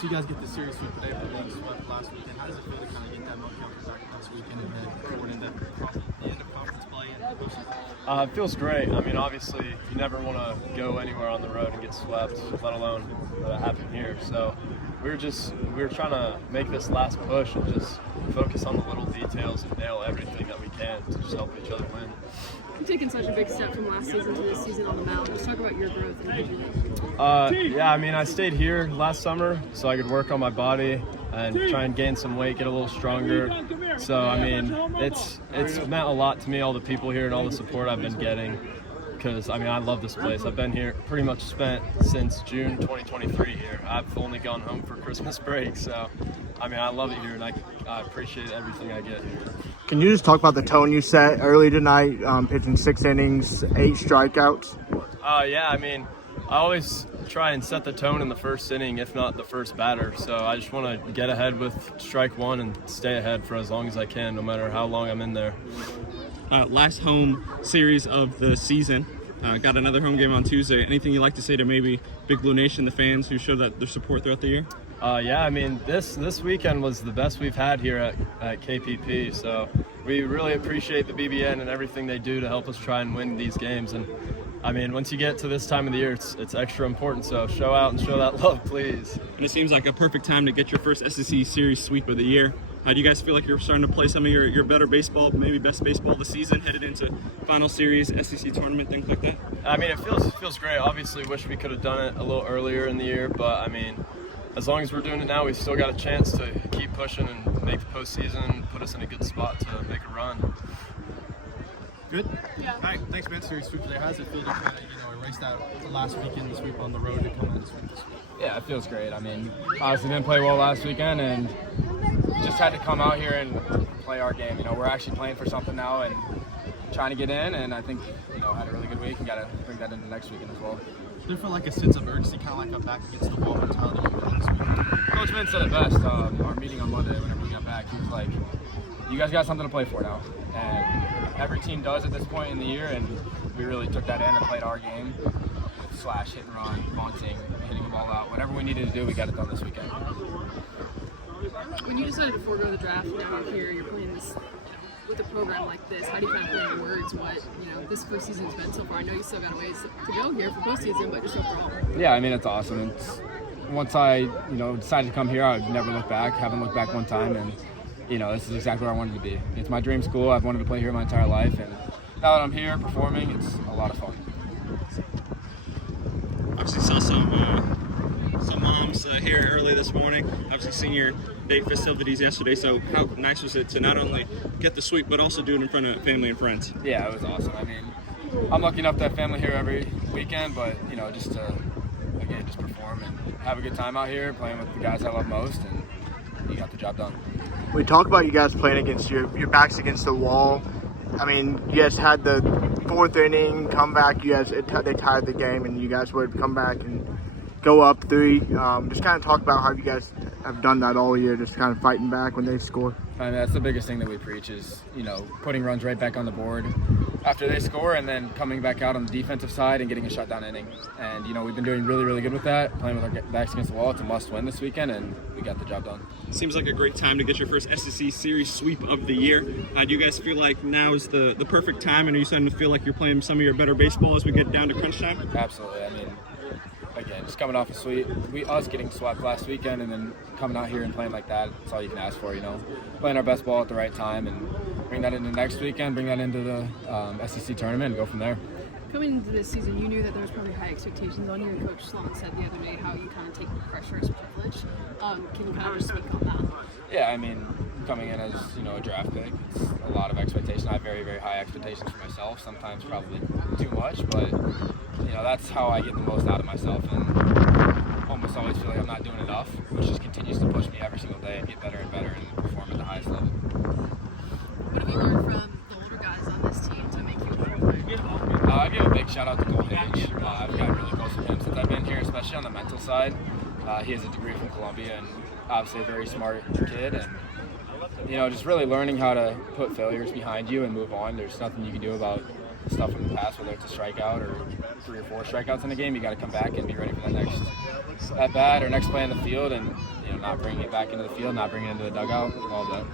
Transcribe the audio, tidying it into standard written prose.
So you guys get the series sweep today, but being swept last weekend. How does it feel to kind of get that momentum back this weekend and then forward into the end of conference play and postseason? It feels great. I mean, obviously, you never want to go anywhere on the road and get swept, let alone happen here. So we were trying to make this last push and just focus on the little details and nail everything that we can to just help each other win. You've taken such a big step from last season to this season on the mound. Just talk about your growth individually. Yeah, I mean, I stayed here last summer so I could work on my body and try and gain some weight, get a little stronger. So, I mean, it's meant a lot to me, all the people here and all the support I've been getting. Because, I mean, I love this place. I've been here pretty much spent since June 2023 here. I've only gone home for Christmas break. So, I mean, I love it here, and I appreciate everything I get here. Can you just talk about the tone you set early tonight, pitching 6 innings, 8 strikeouts? Yeah, I mean, I always try and set the tone in the first inning, if not the first batter. So I just want to get ahead with strike one and stay ahead for as long as I can, no matter how long I'm in there. Last home series of the season. Got another home game on Tuesday. Anything you'd like to say to maybe Big Blue Nation, the fans who showed their support throughout the year? Yeah, I mean, this weekend was the best we've had here at KPP. So we really appreciate the BBN and everything they do to help us try and win these games. And I mean, once you get to this time of the year, it's extra important. So show out and show that love, please. And it seems like a perfect time to get your first SEC series sweep of the year. Do you guys feel like you're starting to play some of your better baseball, maybe best baseball of the season, headed into final series, SEC tournament, things like that? I mean, it feels great. Obviously, wish we could have done it a little earlier in the year, but I mean, as long as we're doing it now, we've still got a chance to keep pushing and make the postseason, put us in a good spot to make a run. Good? Yeah. All right, thanks, man. Series sweep today. How does it feel to kind of, erase that last weekend, the sweep on the road, to come out and sweep this week? Yeah, it feels great. I mean, obviously didn't play well last weekend and just had to come out here and play our game. We're actually playing for something now and trying to get in, and I think, had a really good week and got to bring that into next weekend as well. Did it feel like a sense of urgency, kind of like a back against the wall mentality this week? Coach Vin said it best. Our meeting on Monday, whenever we got back, he was like, you guys got something to play for now. And every team does at this point in the year, and we really took that in and played our game. Slash, hit and run, bunting, hitting the ball out. Whatever we needed to do, we got it done this weekend. When you decided to forego the draft, now you're here, you're playing this with a program like this. How do you kind of play in words what this first season's been so far? I know you still got a ways to go here for postseason, but just overall. Yeah, I mean, it's awesome. Once I decided to come here, I would never look back. Haven't looked back one time, and this is exactly where I wanted to be. It's my dream school. I've wanted to play here my entire life, and now that I'm here performing, it's a lot of fun. Obviously saw some moms here early this morning. Obviously senior day festivities yesterday. So how nice was it to not only get the sweep but also do it in front of family and friends? Yeah, it was awesome. I mean, I'm lucky enough to have family here every weekend, but just to just perform and have a good time out here, playing with the guys I love most, and you got the job done. We talk about you guys playing against your backs against the wall. I mean, you guys had the 4th inning comeback. They tied the game, and you guys would come back and go up 3. Just kind of talk about how you guys have done that all year, just kind of fighting back when they score. I mean, that's the biggest thing that we preach is, putting runs right back on the board after they score, and then coming back out on the defensive side and getting a shutdown inning. And, we've been doing really, really good with that, playing with our backs against the wall. It's a must-win this weekend, and we got the job done. Seems like a great time to get your first SEC series sweep of the year. Do you guys feel like now is the perfect time, and are you starting to feel like you're playing some of your better baseball as we get down to crunch time? Absolutely. I mean, again, just coming off a sweep, us getting swept last weekend and then coming out here and playing like that, that's all you can ask for, Playing our best ball at the right time and bring that into next weekend, bring that into the SEC tournament and go from there. Coming into this season, you knew that there was probably high expectations on you, and Coach Sloan said the other day how you kind of take the pressure as privilege. Can you kind of just speak on that? Yeah, I mean, coming in as, a draft pick, it's a lot of expectation. I have very, very high expectations for myself, sometimes probably too much, but, that's how I get the most out of myself, and almost always feel like I'm not doing enough, which just continues to push me every single day and get better and better and perform at the highest level. What have you learned from the older guys on this team to make you better? I give a big shout out to Golden Age. I've gotten really close with him since I've been here, especially on the mental side. He has a degree from Columbia and obviously a very smart kid, and just really learning how to put failures behind you and move on. There's nothing you can do about the stuff from the past, whether it's a strikeout or 3 or 4 strikeouts in a game. You got to come back and be ready for the next at bat or next play in the field, and not bringing it back into the field, not bringing it into the dugout, all that.